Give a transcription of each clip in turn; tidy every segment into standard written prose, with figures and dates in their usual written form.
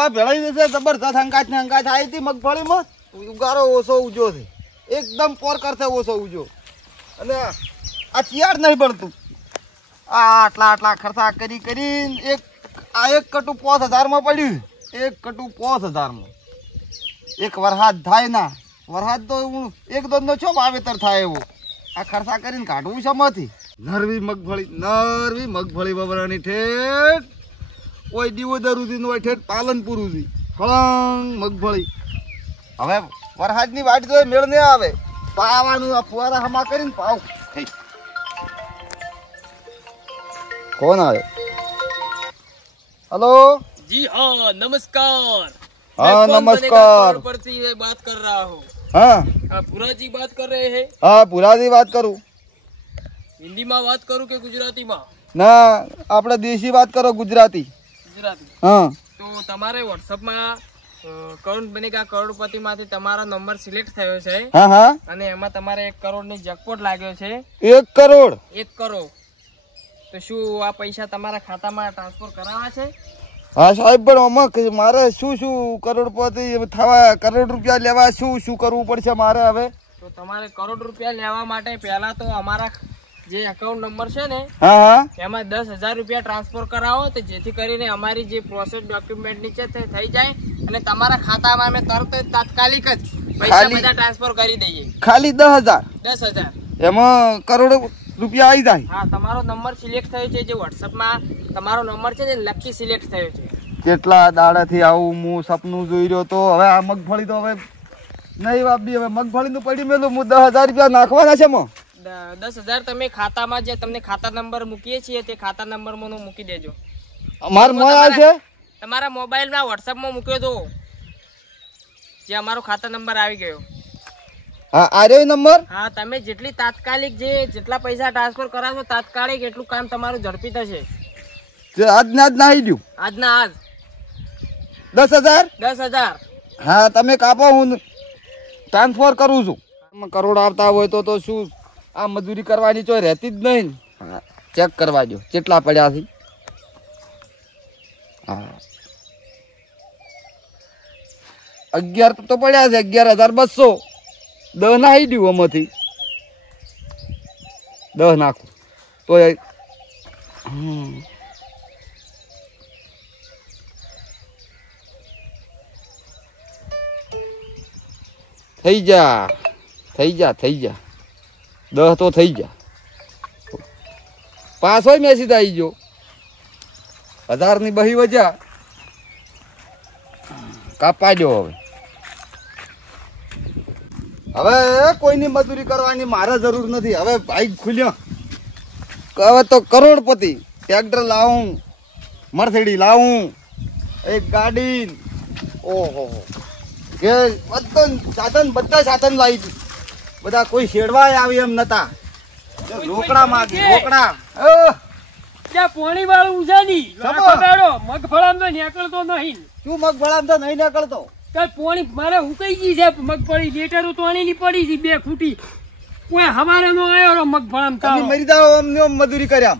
દવા ભેળાઈ જશે જબરદસ્ત હંકાત ને હંકાત આવી હતી મગફળીમાં ઉગારો ઓછો ઉજો છે એકદમ પોર કરશે ઓછો ઉજો અને આ ચિયાર નહીં બનતું આ આટલા ખર્ચા કરીને એક કટુ 5000 પડ્યું એક કટુ 5000 એક વરસાદ થાય ના વરસાદ તો એક દોનો છો વાવેતર થાય એવું આ ખર્ચા કરીને કાઢવું શેમાંથી નરવી મગફળી બબરાની ઠેઠ કોઈ દીવો દરુદી હોય ઠેઠ પાલનપુરું થી ફળંગ મગફળી હવે વરસાદની વાટ તો મેળ નહીં આવે પાવાનું આ ફુવારા હમા કરીને પાવ कौन आए? हेलो जी हाँ नमस्कार। हाँ नमस्कार से बात कर रहा हूँ। हाँ पुरा जी बात कर रहे हैं? हाँ पुरा जी बात करूँ। हिंदी में बात करूँ के गुजराती में? ना आपने देशी बात करो गुजराती। हाँ तो तमारे व्हाट्सएप में करोड़ बनेगा करोड़पति माथी तमारा नंबर सिलेक्ट થયો છે। हाँ हाँ અને એમાં તમારે 1 કરોડની જેકપોટ લાગ્યો છે। 1 કરોડ? 1 કરોડ। તો શું આ પૈસા તમારા ખાતામાં ટ્રાન્સફર કરાવવા છે? હા સાહેબ પણ આમાં મારે શું કરોડપતિ થવા કરોડ રૂપિયા લેવા શું કરવું પડશે મારે હવે? તો તમારે કરોડ રૂપિયા લેવા માટે પહેલા તો અમારા જે એકાઉન્ટ નંબર છે ને હા એમાં 10,000 રૂપિયા ટ્રાન્સફર કરાવો તો જેથી કરીને અમારી જે પ્રોસેસ ડોક્યુમેન્ટની છે તે થઈ જાય અને તમારા ખાતામાં અમે તરત જ તાત્કાલિક જ પૈસા બધા ટ્રાન્સફર કરી દઈએ। ખાલી 10,000 એમાં કરોડ રૂપિયા આવી જાય? હા તમારો નંબર સિલેક્ટ થયો છે જે WhatsApp માં તમારો નંબર છે ને લકી સિલેક્ટ થયો છે। કેટલા દાડાથી આવું હું સપનું જોઈ રહ્યો તો હવે આ મગફળી તો હવે નહીં વાપરી હવે મગફળીનું પડી મેલું હું 10,000 રૂપિયા નાખવાના છે મો 10,000 તમે ખાતામાં જે તમને ખાતા નંબર મૂકીએ છીએ તે ખાતા નંબરમાં મૂકી દેજો। અમાર મોય આવશે તમારા મોબાઈલમાં WhatsApp માં મૂક્યો તો જે અમારો ખાતા નંબર આવી ગયો। हाँ आ रहे नंबर? हाँ तमे जेटली तात्कालिक जे जेटला पैसा ट्रांसफर कराशो तात्कालिक एटલું કામ તમારું ઝડપી થશે। आज नहीं दू आज ना आज 10,000 हाँ तमे कापो हूँ ट्रांसफर करूँ छू करोड़ आवता हो तो शू आ मजूरी करवानी तो रहती ज नहीं। चेक करवा दो चेटला पड़ा थी। हाँ 11 तो पड़ा है 11,200 10 નાખી દઉં આમાંથી 10 નાખું તો થઈ જા 10 તો થઈ જા પાસ હોય મેસેજ આવી ગયો 1000 ની બહી વજા કાપા દો હવે કોઈની મજૂરી કરવાની મારે જરૂર નથી। હવે ભાઈ ખુલ્યો હવે તો કરોડપતિ ટ્રેક્ટર લાવું મર્સિડીઝ લાવું એક ગાડી ઓહો કે બધા સાધન લાવી બધા કોઈ શેડવાય આવી એમ નતા રોકડા માગી રોકડા ત્યાં પોણી વાળું ઉજાની મગફળામ તો નીકળતો નહીં। શું મગફળામ તો નહીં નીકળતો? પોણી મારે ઉકાઈ ગઈ છે મગફળી લેટરો તોણીની પડી છે 2 ફૂટી કોઈ હવારે નો આયો મગફળામ તમે મરી જાવ અમને મજૂરી કર્યા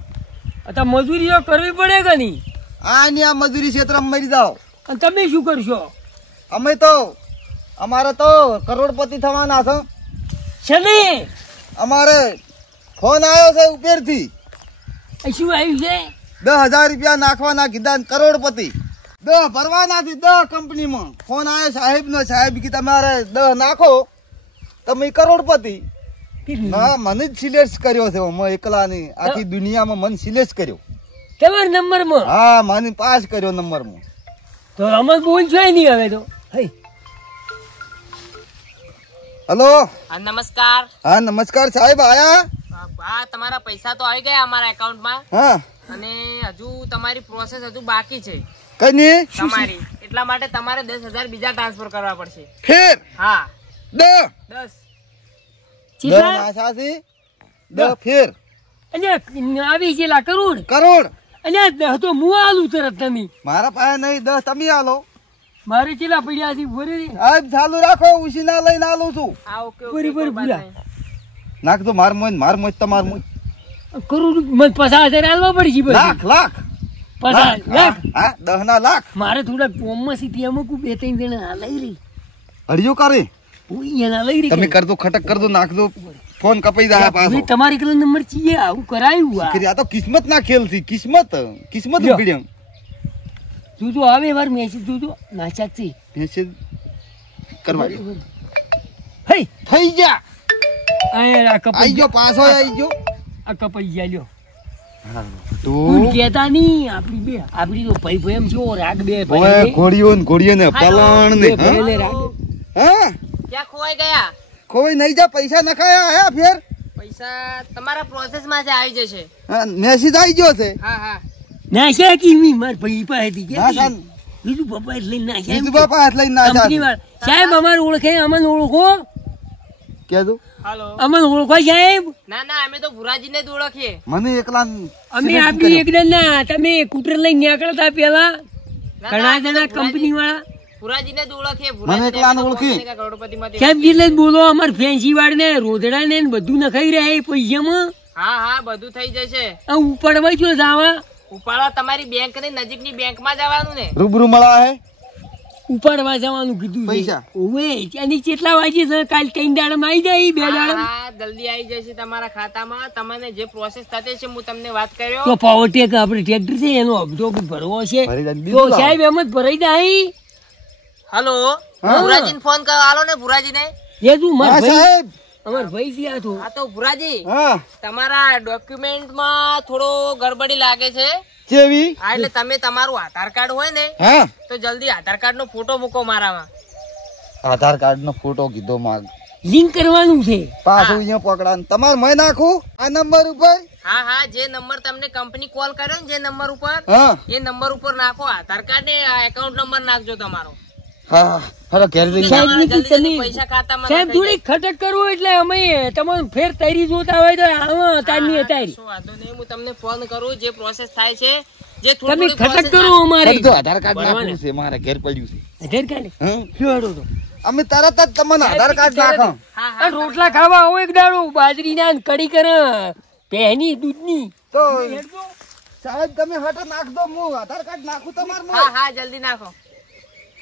તો મજૂરીઓ કરવી પડે કે નહીં? આની આ મજૂરી ક્ષેત્રમાં મરી જાવ અને તમે શું કરશો? અમે તો અમારે તો કરોડપતિ થવાના છે ને અમારે ફોન આવ્યો છે ઉપરથી શું આવ્યું છે? 10,000 રૂપિયા નાખવાના કીધા કરોડપતિ 10 ભરવાના 10 કંપનીમાં ફોન આવ્યો સાહેબ કે તમારે 10 નાખો તમે કરોડપતિ। ના મને જ સિલેક્ટ કર્યો છે હું એકલાની આખી દુનિયામાં મને સિલેક્ટ કર્યો તમારા નંબરમાં? હા મને પાસ કર્યો નંબરમાં। તો રમત બોલશો નહીં હવે તો। હેલો હા નમસ્કાર। હા નમસ્કાર સાહેબ આયા? હા તમારા પૈસા તો આવી ગયા અમારા એકાઉન્ટમાં। હા અને હજુ તમારી પ્રોસેસ હજુ બાકી છે કઈ તમારી એટલા માટે તમારે 10,000 બીજા ટ્રાન્સફર કરવા પડશે। ફેર? હા 10 આશાથી 10 ફેર અને આવી છે લા કરોડ અને તો હું આલું તરત તમે મારા પાસે નહીં 10 તમે આલો મારે ચેલા પડ્યા છે ભરી આ ચાલુ રાખો ઉસીના લઈને આલું છું। આ ઓકે ભરી પૂરા નાખ તો માર મોય તમાર મોય કરોડ મને 50,000 આલવા પડશે લાખ 50 લાખ હા 10 લાખ મારે થોડા પોમમાં સીધી અમુક 2-3 જણા લઈ રહી હરિયો કરે હું એના લઈ રહી તમે કરજો ખટક કરજો નાખજો ફોન કપાઈ જાય પાછો તમારી કેટલો નંબર છીએ આવું કરાયું આ તો કિસ્મત ના ખેલ છે કિસ્મત લ્યો. ઉભી જોજો આવે વાર મેસેજ જોજો નાચા છે મેસેજ કરવા દો. હે થઈ ગયા આ આઈ કપાઈ ગયો પાછો આઈ ગયો આ કપાઈ ગયા લ્યો તો તું કહેતા નહીં આપણી તો ભાઈ ભાઈ એમ છો રાગ બે ઓય ભાઈ ઘોડીઓ ને પલણ ને બે ભાઈને રાગ હા ક્યાં ખોવાઈ ગયા? કોઈ નહીં જા પૈસા નખાયા આયા ફેર પૈસા તમારા પ્રોસેસ માં જ આવી જશે. મેસેજ આવી ગયો છે હા હા નાશ્યા કે મી માર ભાઈ પાસેથી કે ના સાન બીજું પપ્પા એટલે નાશ્યા બીજું બાપા હાથ લઈને ના કંપની જા વાળા સાહેબ અમારે ઓળખે અમને ઓળખો કેજો હાલો. અમને ઓળખો સાહેબ ના ના અમે તો ભુરાજીને જ ઓળખીએ. મને એકલા અમે આપણી એકદમ ના તમે કૂટર લઈને નીકળતા પેલા ના, ઘણા અમે જણા તો કંપની વાળા ભુરાજીને જ ઓળખીએ. મને એકલાને ઓળખી. કરોડપતિમાંથી સાહેબ એટલે જ બોલો અમાર ફેન્સી વાળ ને રોધડા ને બધું નખાઈ રહ્યા એ પૈસામાં હા હા બધું થઈ જશે. આ ઉપાડવા જો જાવા ઉપાડવા તમારી બેંક ની નજીકની બેંક માં જવાનું ને. રૂબરૂ મળા હે ઉપાડવા જવાનું કીધું છે. પૈસા? ઓવે ત્યાંની કેટલા વાગે છે કાલ 3 દાડામાં આવી જાય 2 હા દાડામાં હા જલ્દી આવી જશે તમારા ખાતામાં. તમને જે પ્રોસેસ થતી છે હું તમને વાત કર્યો. તો પાવર ટેક આપણે ટ્રેક્ટર છે એનો હપ્તો ભરવો છે ભરી જાય. તો બીજું સાહેબ એમ જ ભરાઈ જાય હલો હા. ભુરાજીને ફોન કરો. હાલો ને ભુરાજીને. એ તું માર હા ભાઈ સાહેબ અમાર ભાઈ છે આ તો હા તો ભુરાજી હા તમારા ડોક્યુમેન્ટમાં થોડો ગડબડી લાગે છે. કેવી હા એટલે તમે તમારું આધાર કાર્ડ હોય ને હા તો જલ્દી આધાર કાર્ડ નો ફોટો મૂકો મારામાં. આધાર કાર્ડ નો ફોટો કીધો માગ લિંક કરવાનું છે પાછું અહીંયા પકડાન તમારે મેં નાખું આ નંબર ઉપર હા હા જે નંબર તમને કંપની કોલ કર્યો ને જે નંબર ઉપર હા એ નંબર ઉપર નાખો આધાર કાર્ડ ને એકાઉન્ટ નંબર નાખજો તમારો. હા હાલો ઘેર જઈને સાહેબ તમારા ની જલ્દી જલ્દી તમે પૈસા ખાતામાં સાહેબ નખાઈ થોડી ખટક કરવું એટલે અમે તમને ફેર તૈરી જોતા હોય તો આમાં તારની જાય. તારી શું વાંધો નહીં હું તમને ફોન કરું જે પ્રોસેસ થાય છે જે તમે થોડી ખટક કરો અમારે કરજો આધાર કાર્ડ બરાબર નાખવું છે મારે ઘેર પડ્યું છે આધાર કાર્ડ હા શું હાડો તો અમે તરત જ તમને આધાર કાર્ડ નાખો હા આ રોટલા ખાવા આવો એક દાડો બાજરીના ને કઢી કરે પહેની દૂધની તો સાહેબ તમે હટો નાખજો હું આધાર કાર્ડ નાખું તમાર હા હા જલ્દી નાખો.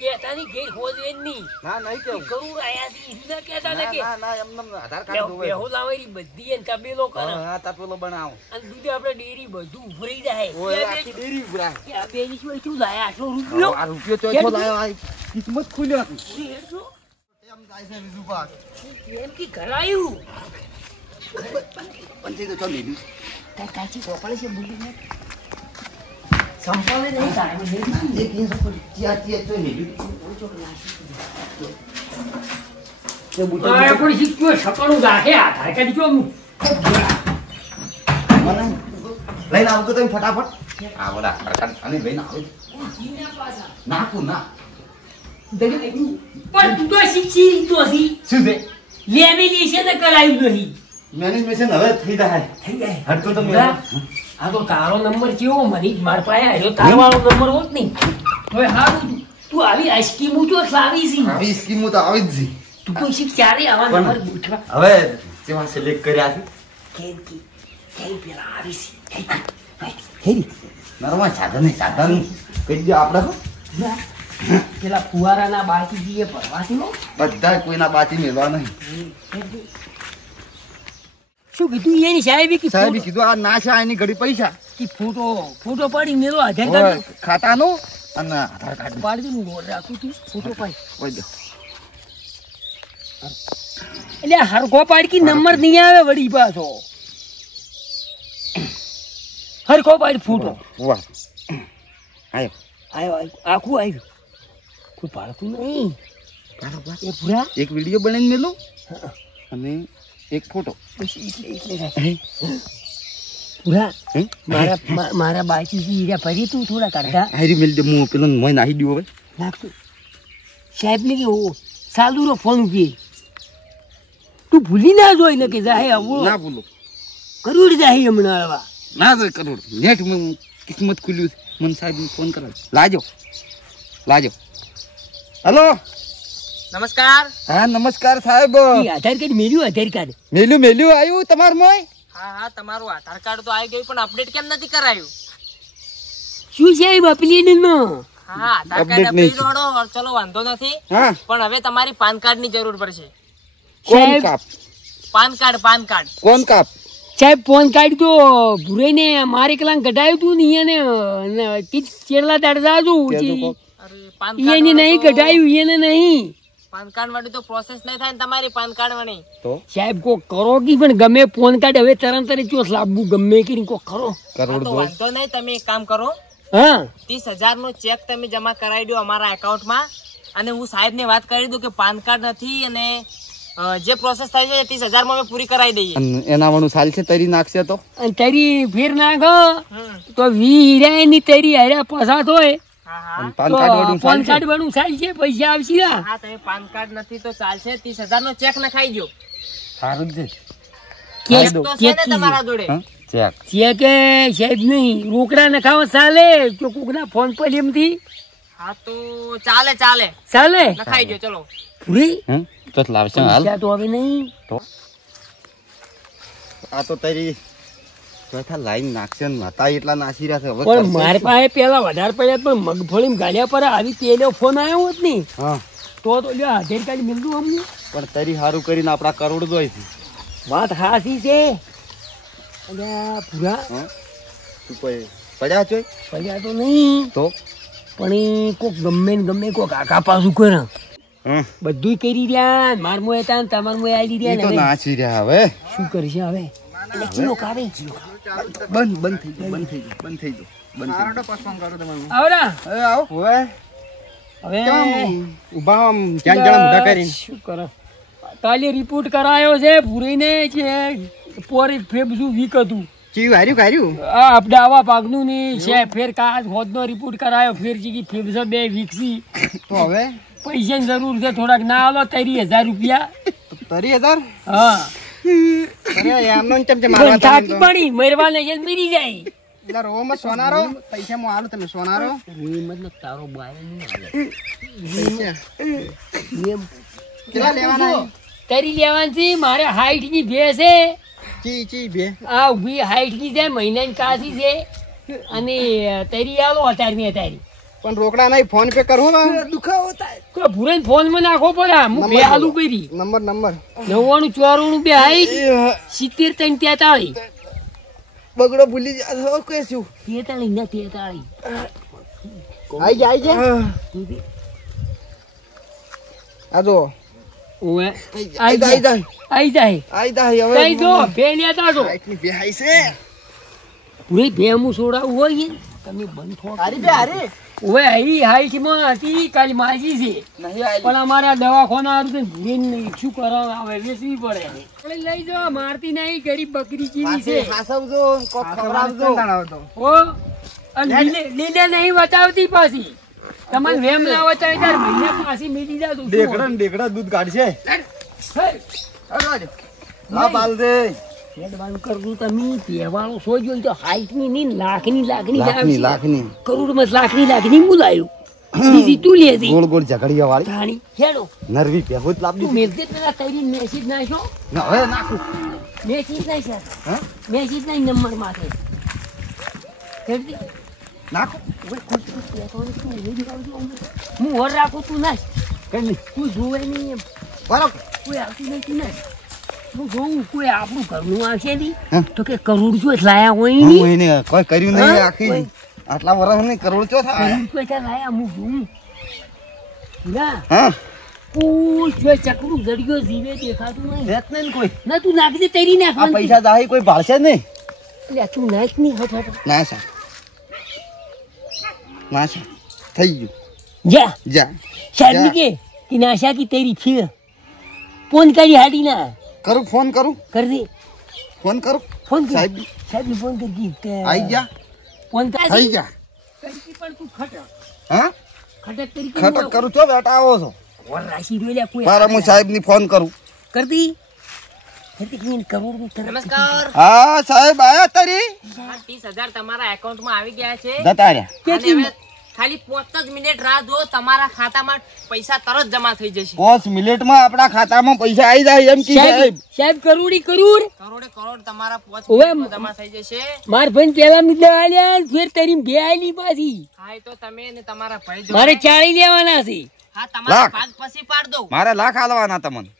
કેતાની ઘેર હોજવે નહીં ના નહીં કેવું કરું આયા છે ઈના કેતા ને કે ના ના એમને આધાર કાર્ડ જોવે બેહો લાવેરી બધી એને તબેલો કરે હા તપેલો બનાવો અને દૂધ આપણે ડેરી બધું ઉભરી જાય ઓય આખી ડેરી ઉભરાય કે આ બેની શું શું લાયા આટલો રૂપિયો આ રૂપિયો ચોથો લાયો આ કિસ્મત ખુલ્યો હતી એટલો એમ જાય છે બીજું પાક એમ કે ઘરાયું પંચે તો ચાલ લીધું તાર કાચી કોપળે છે બોલી ને સંપાવે નહીં તારે નહીં એક ઇંચ ઉપર ત્યાં તો લીધું તે બુટો મારે પણ શીખ્યો છકણું ગાખે આધાર કાર્ડ જો મને લઈને આવતો તમે ફટાફટ આ બોલા આધાર કાર્ડ અને લઈને આવો નાખું ના પણ તું તો શીખી તો હસી શું છે લેવેલી છે ને કરાયું નહીં મેનેજમેન્ટ હવે થઈ જાય થઈ જાય હટતો તો ના, આ તો તારો નંબર કેવો મને જ માર પાસે આવ્યો તારો વાળો નંબર હોત નહીં હવે હારું તું આવી આઈસ્ક્રીમ તો લાવી છે આવી સ્કીમો તો આવી જ છે તું તો શીખ ચારે આવા પણ- નંબર ગોઠવા હવે તેમાં સિલેક્ટ કર્યા છે કેમ કે કઈ પેલા આવી છે હેરી નરવા સાધન કહી દો આપણે હો. પેલા ફુવારાના બાકી એ ભરવાથી નો બધા કોઈના બાકી મેળવા નહીં શું કીધું એની સાહેબે કે સાહેબે કીધું આ ના છે એની ઘડી પૈસા ફોટો પાડી મેલો આધાર ઓય, કાર્ડ ખાતાનું અને આધાર કાર્ડ પાડી દે નોટ રાખું તું ફોટો પાડી કોઈ દો એટલે હરખો પાડકી નંબર નહીં આવે વળી પાછો હરખો પાડ ફોટો વાહ આયો આવ્યો આખું આવ્યું કોઈ પાડતું નહીં બરાબર. એ પૂરા એક વિડીયો બનાવીને મેલું અને એક ફોટો બસ એટલે રાખ. પૂરા મારા બાકી હીરા ફરી તું થોડા કાઢતા હારી મેલ દે હું પેલો મોય નાહી દઉં હવે નાખતું સાહેબ ને કે ઓ સાલું રો ફોન ઉભી તું ભૂલી ના જોઈ ને કે જાહે આવો ના બોલો કરોડ જાહે હમણાં આવા ના તો કરોડ નેટ મેં કિસ્મત ખુલ્યું છે. મન સાહેબ ફોન કરો લાજો હલો નમસ્કાર. હા નમસ્કાર સાહેબ ઈ આધાર કાર્ડ મેલ્યું આધાર કાર્ડ મેલ્યું આવ્યું તમાર મોય હા હા તમારું આધાર કાર્ડ તો આવી ગયું પણ અપડેટ કેમ નથી કરાયું? શું સાહેબ અપલીનમાં હા આધાર Update કાર્ડ નહીં આપી દોડો ચલો વાંધો નથી હા પણ હવે તમારી પાન કાર્ડ ની જરૂર પડશે કોણ સાહેબ કાપ પાન કાર્ડ કોણ કાપ સાહેબ ફોન કાઢી તો ભૂરેને મારે કલાક કઢાયું તું ને એને ચેરલા દાડતા હતું અરે પાન એને કાર્ડ નહીં કઢાયું એને નહીં પાન કાર્ડ વાળી તો પ્રોસેસ નહીં થાય ને તમારી પાન કાર્ડ વાળી તો સાહેબ કો કરો કે પણ ગમે ફોન કાઢે હવે તરત જ ચોસ લાવવું ગમે કરીને કો કરો કરોડ તો દો વાંધો નહીં તમે એક કામ કરો હા 30,000 નો ચેક તમે જમા કરાવી દો અમારા એકાઉન્ટમાં અને હું સાહેબ ને વાત કરી દઉં કે પાન કાર્ડ નથી અને જે પ્રોસેસ થાય છે 30,000 માં અમે પૂરી કરાવી દઈએ અને એના વાળું સાલ છે તરી નાખશે તો અને તારી ફેર નાખ તો વી હીરા ની તારી હારે પસાત હોય હા હા અને પાન કાર્ડ વાળું પાન સાલ છે કાર્ડ વાળું સાલ છે પૈસા આવશે હા તમે પાન કાર્ડ નથી તો ચાલશે 30,000 નો ચેક લખાઈ દો સારું છે ચેક તો છે ને તમારા જોડે હા ચેક છે કે સાહેબ નહીં રોકડા નખાવા ચાલે જો કોકના ફોન પર એમથી હા તો ચાલે ચાલે ચાલે લખાઈ દો ચલો પૂરી હમ તો લાવશે હાલ પૈસા તો હવે નહીં તો આ તો તારી ચોથા લાઈન નાખશે ને માતા એટલા નાસી રહ્યા છે હવે પણ કરશે મારી પાસે પેલા વધારે પડ્યા પણ મગફળી ગાલ્યા પર આવી પેલો ફોન આવ્યો હોત ને હા તો લ્યો આધાર કાર્ડ મિલતું અમને પણ તારી સારું કરીને આપડા કરોડ જોઈ છે વાત હાસી છે અલ્યા પૂરા હા તું કોઈ પડ્યા છો પડ્યા તો નહીં તો પણ એ કોક ગમે ને ગમે કોક આખા પાછું કરે હમ બધું કરી રહ્યા માર મોય હતા ને તમાર મોય આવી ઈ રહ્યા તો ને હવે નાસી રહ્યા હવે શું કરશે હવે એટલે ચીલો કાવે બંધ થઈ ગયું બંધ થઈ ગયું બંધ થઈ ગયું બંધ થઈ ગયું આવરા હવે આવો હવે હવે ઉભા આમ ક્યાં જણા મોઢા કરીને શું કરો કાલે રિપોર્ટ કરાયો છે પૂરીને છે પોરી ફેબ શું વીક હતું ચીવ હાર્યું આ આપડા આવા પાકનું ની છે ફેર કાજ હોદનો રિપોર્ટ કરાયો ફેર જીકી ફેબ બે વીકસી તો હવે પૈસાની જરૂર છે થોડાક ના આલો 30,000 રૂપિયા 30,000 હા અરે એમનો ચમચે પણ થાકી પડી મરવાને છે મરી જાય એટલે રોમાં સોનારો પૈસા માં આલો તમે સોનારો એ મતલબ તારો બાય નહીં પૈસા એમ કેટલા લેવાના તારી લેવાની છે મારે 60 ની ભે છે ચી બે આ ઉભી 60 ની છે મહિનાની કાસી છે અને તારી આલો 18 ની તારી પણ રોકડા નહીં ફોન પે કરો દુખાવો થાય તો ભૂરેન ફોન માં નાખો પડે હું બે આલુ કરી નંબર 99 94 બે 60 70 43 બગડો ભૂલી જા કે શું 43 ના 43 આઈ જા આ જો ઓએ આઈ જાય આઈ જાય આઈ જાય હવે કઈ જો બે લેતા જો આઈની બે આઈ છે પૂરી બે હું સોડાવું હોય ને તમે બંધ થો હારી બે હારી ઓએ આઈ હાઈટ માં હતી કાલ માજી છે નહીં આઈ પણ અમારા દવાખાના આરું ભૂરીને શું કરવા આવે વેચવી પડે લઈ જાઓ મારતી નહીં ગરીબ બકરી ચીવી છે હાસવજો કોક ખવડાવજો ઓ અને લીલે નહીં બતાવતી પાછી તમને વેમ ના બતાવે ત્યારે મહિને પાછી મેલી જાતું દેખડા દૂધ કાઢશે લા બાલ દે એડવાન્સ કરવું તમે પહેવાનો સોજો તો હાઈટ ની નહીં લાખની લાખની કરોડ માં લાખની બોલાયું બીજી તું લેતી ગોળ ગોળ ઝઘડિયા વાળી ધાણી હેડો નરવી પેહો જ લાવી તું મેલતે પેલા તારી મેસેજ નાખ્યો ના હવે નાખું મેસેજ નાખ્યા હા મેસેજ નાખ નંબર માથે હેડતી નાખું હું વર રાખું તું નાખ કઈ તું જોવે નહીં એમ બરાબર કોઈ આવતું નથી ને હું જોઉં કોઈ આપણું ઘરનું આવશે નહીં હા. તો કે કરોડ જો લાયા હોય હું નહીં એને કોઈ કર્યું હા? નહીં આખી આટલા વર્ષ નહીં કરોડ ચો થાય કરોડ જો ત્યાં લાયા હું જોઉં ના હા કોઈ જો ચકડું જડ્યો જીવે દેખાતું નહીં રેત નહીં કોઈ ના તું નાખજે તેરી આ નાખવાની પૈસા જાહી કોઈ ભાળશે જ નહીં એટલે તું નાખ નહીં હટ ના સા ના સા થઈ ગયું જા જા शादी के कि नाशा की तेरी फिर फोन करी हाडी ना કરું ફોન કરું कर दे ફોન કરું फोन कर સાહેબ साहब ने फोन कर दी આઈ જા फोन कर થઈ જા करती पर तू खटक હા खटक तेरी ખટક કરું છો બેટા આવો છો और राशि रोल्या कोई મારા હું સાહેબ ની ફોન કરું कर दी करती कि करोड़ में कर નમસ્કાર હા સાહેબ આયા તારી 30,000 તમારા એકાઉન્ટ માં આવી ગયા છે જતા રહ્યા અને હવે ખાલી 5 જ મિનિટ રાહ જુઓ, તમારા ખાતામાં પૈસા તરત જમા થઈ જશે. 5 મિનિટમાં આપણા ખાતામાં પૈસા આવી જાય એમ કી સાહેબ. સાહેબ કરોડી કરોડ કરોડે કરોડ તમારા 5 ઓવે, મિનિટમાં જમા થઈ જશે. માર ભાઈ પેલા મુદ્દા આલ્યા ફેર તારી બે આલી પાછી. હા એ તો તમે ને તમારા ભાઈ જો. મારે 40 લેવાના છે. હા તમારા લાખ. ભાગ પછી પાડ દો. મારે લાખ આલવાના તમને.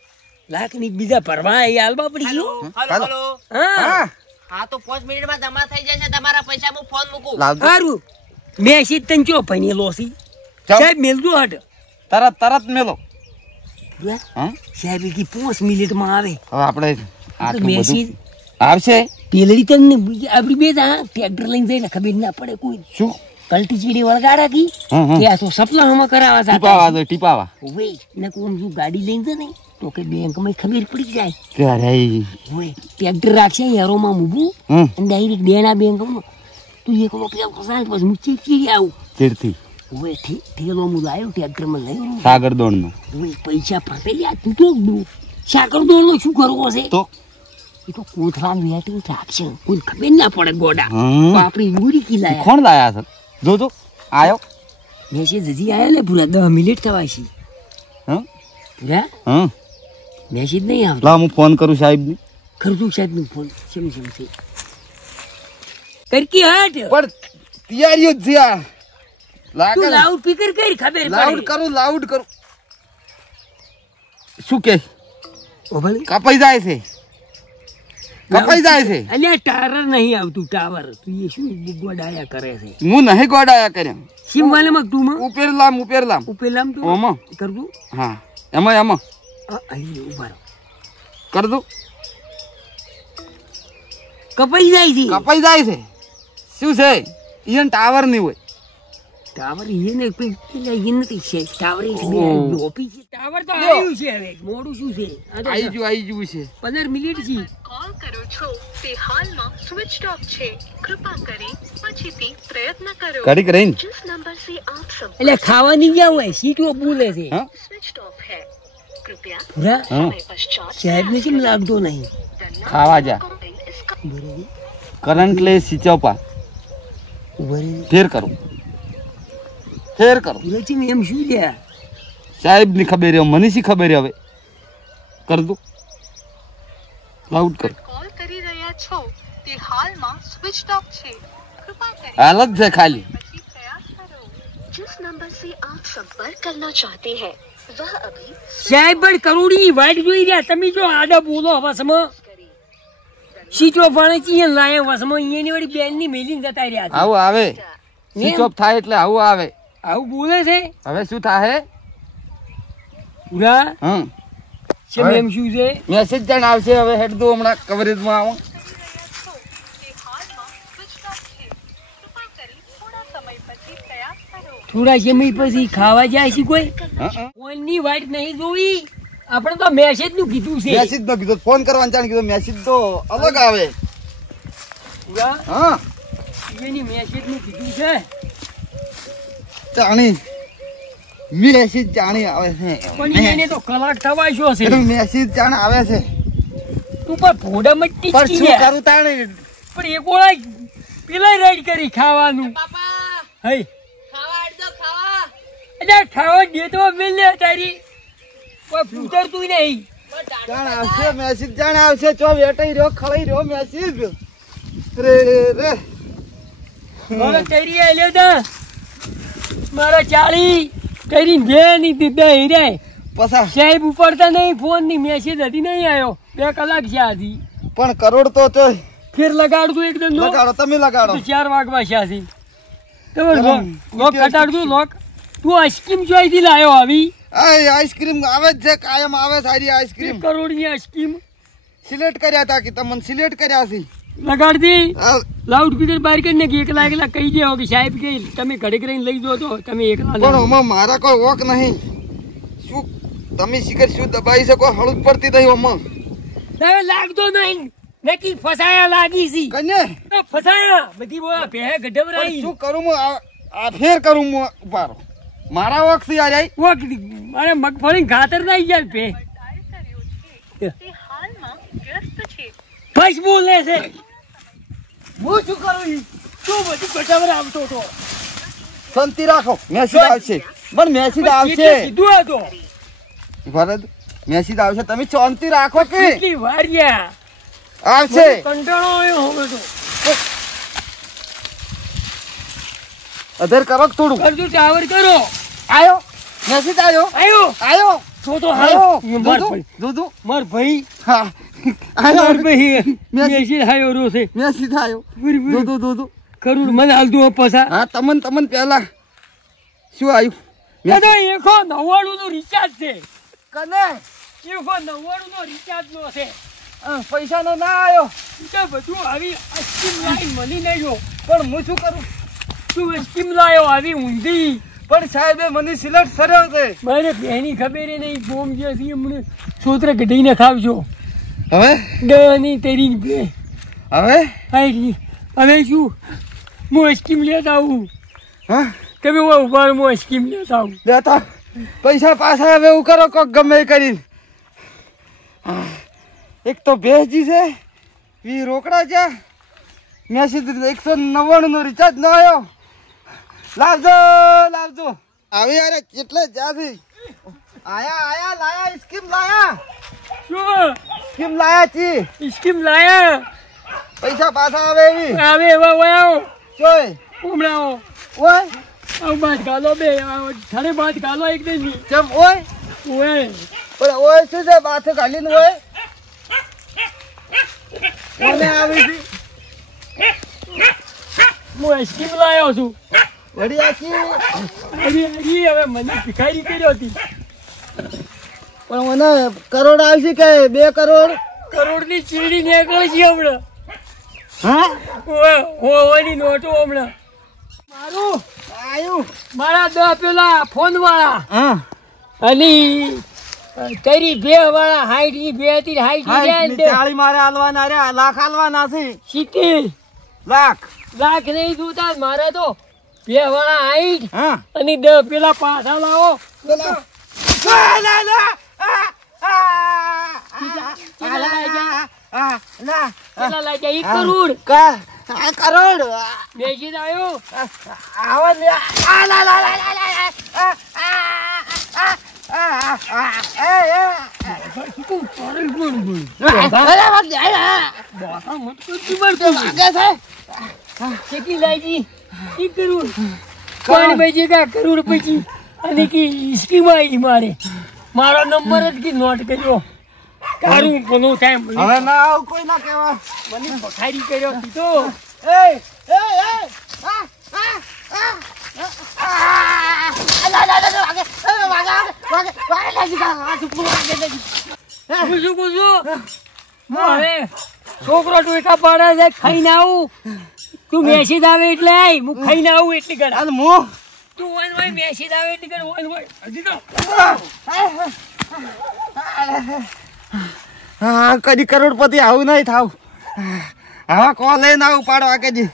લાખ ની બીજા ભરવા એ આલવા પડી હેલો ગયું. Hello hello. હા હા હા તો 5 મિનિટમાં જમા થઈ જશે તમારા પૈસા. હું ફોન મૂકું. લાવજો. સારું મેસેજ તને ચો ભણેલો છે ચાલ. સાહેબ મેલજો હટ. તરત મેલો. હા સાહેબ કી 5 મિનિટમાં આવે. હવે આપણે આટલું મેસેજ બધું આવશે પેલડી તમને આપડી બે ટ્રેક્ટર લઈને જઈને ખબર ના પડે કોઈ શું કલટી ચીડી વળગાડા કી હમ. કે આ તો સપલામાં કરાવા ટીપાવા દો ટીપાવા. ઓવે ને કોમ જો ગાડી લઈને જાય ને તો કે બેંકમાં ખબર પડી જાય. ત્યારે ઓવે ટ્રેક્ટર રાખશે યારોમાં મૂકું હમ અને ડાયરેક્ટ દેના બેંકમાં તું એક રૂપિયા ફસાય પછી હું ચીડી આવું. ચીડથી ઓવે ઠેલો હું લાવ્યો ટ્રેક્ટરમાં લઈ સાગર દોડનો ઓવે પૈસા ફાટે લ્યા તું તો સાકર દોડનો શું કરવો છે તો એ તો કોથળામાં વેટિંગ રાખશે કોઈ ખબર ના પડે ગોડા. હમ. તો આપણી યુરી કી લાયા કોણ લાયા છે જોજો આયો. મેસેજ હજી આયા ને પૂરા 10 મિનિટ થવા છે. હમ પૂરા હમ મેસેજ નહીં આવતો. લાવ હું ફોન કરું સાહેબને. ખરજુ સાહેબ નો ફોન છે કરકી હટ પણ તૈયારીઓ જ છે આ. લાગે તું લાઉડ સ્પીકર કરી ખબર લાઉડ કરું શું કે ઓ ભલે કપાઈ જાય છે અલ્યા ટાવર નહીં આવતું ટાવર તું એ શું ગોડાયા કરે છે. હું નહીં ગોડાયા કર્યા. સિમ વાલે માં તું માં ઉપેરલામ ઉપેલામ તું ઓમાં કરવું હા એમાં અહીં ઉભા રહો. કર દઉં. કપાઈ જાય છે કપાઈ જાય છે શું છે ઈયન ટાવર નહીં હોય. ટાવર એને પેલા એ નથી છે ટાવર એક બે ઓહ. ઓફિસ છે. ટાવર તો આવ્યું છે હવે મોડું શું છે આ તો આઈ ગયું છે 15 મિનિટ છે. કોલ કરો છો તે હાલમાં સ્વિચ ઓફ છે કૃપા કરી પછીથી પ્રયત્ન કરો ઘડીક રહીને जिस नंबर से आप सब એટલે ખાવાની ક્યાં હોય સીટો બોલે છે. હા स्विच ऑफ है कृपया પૂરા હા समय पश्चात સાહેબ ને કેમ લાગતો નહીં ખાવા જા इसका બરોબર કરંટલી સ્વિચ ઓફ આ બરોબર ફેર કરું પૂરા છે એમ શું લ્યા સાહેબ ની ખબર છે મને શી ખબર છે હવે કર દઉં લાઉડ કર. કોલ કરી રહ્યા છો તે હાલમાં સ્વિચ ઓફ છે કૃપા કરી હાલ જ છે ખાલી. પછી પ્રયાસ કરો जिस नंबर से आप संपर्क करना चाहते हैं वह अभी સાહેબ પણ કરોડી વાઈટ જોઈ રહ્યા તમે જો આડા બોલો વસમાં સીટો પાણી ચીએ લાયા વસમાં અહીંયાની વાળી બેન ની મેલીને જતા રહ્યા છે. આવું આવે સ્વિચ ઓફ થાય એટલે આવું આવે. આવું બોલે છે હવે શું થાય પૂરા હમ છે એમ શું છે મેસેજ જાણ આવશે હવે હેડ દો હમણાં કવરેજમાં આવો. તે હાલમાં સ્વિચ ઓફ છે કૃપા કરી થોડા સમય પછી પ્રયાસ કરો થોડા સમય પછી ખાવા જાય છે કોઈ હા કોઈની વાઈટ નહીં જોઈ આપણે તો મેસેજ નું કીધું છે. મેસેજ નો કીધું ફોન કરવાનું જાણ કીધું મેસેજ તો અલગ આવે. પૂરા હા એની મેસેજ નું કીધું છે. જાણી મેસેજ જાણી આવે છે પણ એને તો કલાક થવા શું છે એનો મેસેજ જાણ આવે છે તું પણ ભોડા મટ્ટી પણ જ શું ગયા. કરું તાણે પણ એક ઓળા પેલા રાઈડ કરી ખાવાનું બાપા હઈ ખાવા અડધો ખાવા. એટલે ખાવા દેતો મિલે તારી કોઈ ઉતરતું નહીં. જાણ આવશે મેસેજ જાણ આવશે ચો વેટાઈ રહ્યો ખળાઈ રહ્યો મેસેજ રે રે હવે તારી આલ્યો તા મારા 40 તારી બે ની દીધા હીરાય પસા સાહેબ ઉપડતા નહીં ફોન ની મેસેજ હતી નહીં આવ્યો 2 કલાક છે આજી પણ કરોડ તો તો ફેર લગાડતું એકદમ નો લગાડો તમે લગાડો 4 વાગવા છે તો લોક કટાડતું લોક તું આઈસ્ક્રીમ જોઈથી લાયો આવી આ આઈસ્ક્રીમ આવે જ છે કાયમ આવે સારી 1 આઈસ્ક્રીમ કરોડ ની આઈસ્ક્રીમ સિલેક્ટ કર્યા હતા કે તમને સિલેક્ટ કર્યા છે લગાડતી હા, લાઉડ સ્પીકર બહાર કરીને કે એકલા કહી દેવો કે સાહેબ કે તમે ઘડીક રહીને લઈ દો તો તમે એકલા પણ ના. આમાં મારા કોઈ વોક નહીં શું તમે શિખર શું દબાઈ શકો હળુદ પડતી થઈ આમાં હવે લાગતો નહીં નક્કી ફસાયા લાગી છી કને તો ફસાયા બધી બોલા ભે પણ ગઢવરાઈ શું કરું હું આ ફેર કરું હું ઉપારો મારા વોક થી આ જાય ઓ મારે મગફળી ખાતર ના જાય ભે ડાયલ કર્યો છે તે હાલમાં વ્યસ્ત છે ફસ બોલે છે હું શું કરું ઈ? તું બધી ગઢવરા આવતો તો શાંતિ રાખો, મેસેજ આવશે. પણ મેસેજ એટલે આવશે, કીધું હતો ભરત, મેસેજ આવશે. તમે શાંતિ રાખો કે કેટલી વાર ગયા આવશે. કંટાળો આવ્યો હવે તો અધર કરો થોડું. કરજો ટાવર કરો આયો મેસેજ આયો આયો તો આયો. માર દૂધુ, ભાઈ દૂધુ. માર ભાઈ હા માર આયો ભાઈ મેસેજ આયો રોસે મેસેજ આયો. બરાબર. દૂધુ દૂધુ. કરોડ મને હાલતું પૈસા હા તમન પહેલા શું આવ્યું? એ તો 199 નું રિચાર્જ છે. કને 199 નો રિચાર્જ નો છે. પૈસાનો ના આવ્યો. તો બધું આવી સ્કીમ લાઈન મળી નહીં જો. પણ હું શું કરું? તું સ્કીમ લાયો આવી ઊંધી. પણ સાહેબે મને સિલેક્ટ કર્યો છે. મારે એની ખબર નહીં બોમ જે છે એમને સોત્ર કઢીને ખાવજો. હવે ડની તેરી બે હવે આઈ હવે શું હું સ્કીમ લેતા આવું. હા તમે ઉભા હું સ્કીમ લેતા આવું. લેતા પૈસા પાછા હવે એવું કરો કોક ગમે એ કરીને. એક તો ભેજી છે વી રોકડા છે. મેસેજ 199 નો રિચાર્જ ન આવ્યો. લાવજો લાવજો. આવી યાર કેટલે જ્યાંથી આયા લાયા સ્કીમ લાયા. શું સ્કીમ લાયા છી. સ્કીમ લાયા પૈસા પાછા આવે એવી. હવે એવા વયાઓ જોઈ હમણાં ઓય આવ બાદ ગાલો બે થારે બાદ ગાલો એક દે ચમ ઓય ઓય પણ ઓય શું છે માથે ગાલીને ઓય ઓને આવી છે. હું સ્કીમ લાયો છું. વળી આખી હરી હવે મને ભિખારી કર્યો હતી. પણ મને કરોડ આવશે કે 2 કરોડ? કરોડની ચીડી નીકળી છે હમણાં. હા હોવાની નોટો હમણાં મારું આયું. મારા 10 પેલા ફોન વાળા હા અને તારી 2 વાળા હાઈટ ની 2 થી હાઈટ ની 40 મારે હાલવાના રે, લાખ હાલવાના છે. 70 લાખ. લાખ નહીં જોતા મારે તો 2 વાળા હાઈટ હા અને 10 પેલા પાછા લાવો. પેલા ના ના ના કેટલા લાગ્યા? ના કેટલા લાગ્યા? 1 કરોડ કા કરોડ મેસેજ આવ્યો. આવા લે. આ લા લા લા લા લા. કેટલી લાગી? 1 કરોડ. કોણ ભાઈ કરોડ પછી અને કે સ્કીમ આવી મારે મારો નંબર જ કે નોટ કર્યો. તારું ભલું થાય મને હવે ના આવું કોઈ ના કહેવા. ભખારી કર્યો કીધો. એ એ એ હું શું કહું છું? હવે છોકરો ટોયકા પાડે છે ખાઈને આવું. તું મેસેજ આવે એટલે આય હું ખાઈને આવું એટલી ઘર. અને હું તું વન હોય મેસેજ આવે એટલી ઘર વન હોય હજી તો હા કદી કરોડપતિ આવું નહીં થાવ. હા કોલ લઈને આવું પાડવા કદી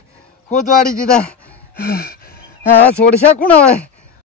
ખોદવાડી દીધા. હા છોડશે કોણ હવે?